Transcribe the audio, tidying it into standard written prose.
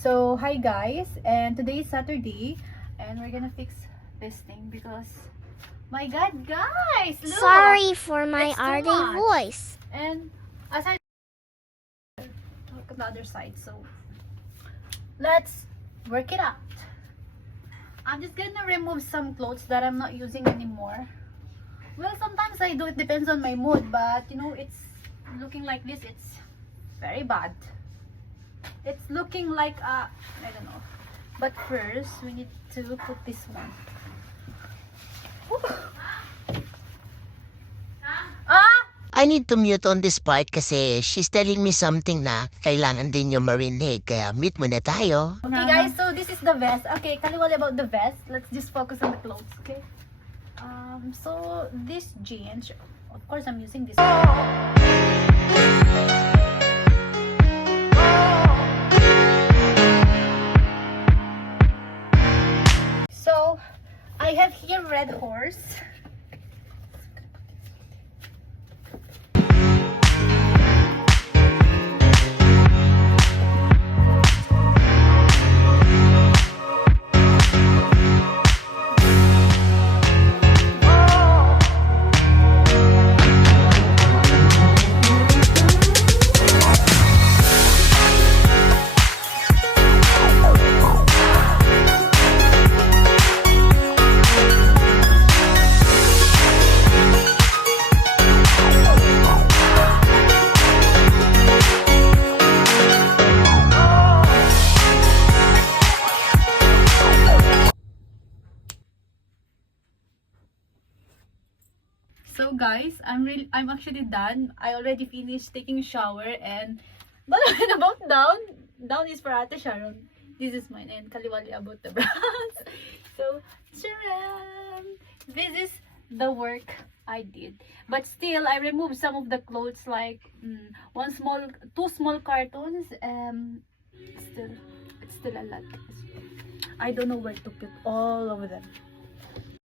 So hi guys, and today is Saturday and we're gonna fix this thing because my god guys, look, Sorry for my it's too arty much. voice. And as I look at the other side, so let's work it out. I'm just gonna remove some clothes that I'm not using anymore. Well, sometimes I do, it depends on my mood, but you know, it's looking like this, it's very bad. It's looking like I don't know. But first, we need to put this one. Ah! I need to mute on this part kasi she's telling me something na kailangan din yung marinig. Kaya mute muna tayo. Okay guys, so this is the vest. Okay, kaliwala about the vest. Let's just focus on the clothes, okay? So this jeans, of course I'm using this. So I have here Red Horse. So guys, I'm actually done. I already finished taking a shower, and but about down is for Ate Sharon. This is mine, and kaliwali about the bras. So charan! This is the work I did. But still, I removed some of the clothes, like two small cartons. Still, it's still a lot. I don't know where to put all of them.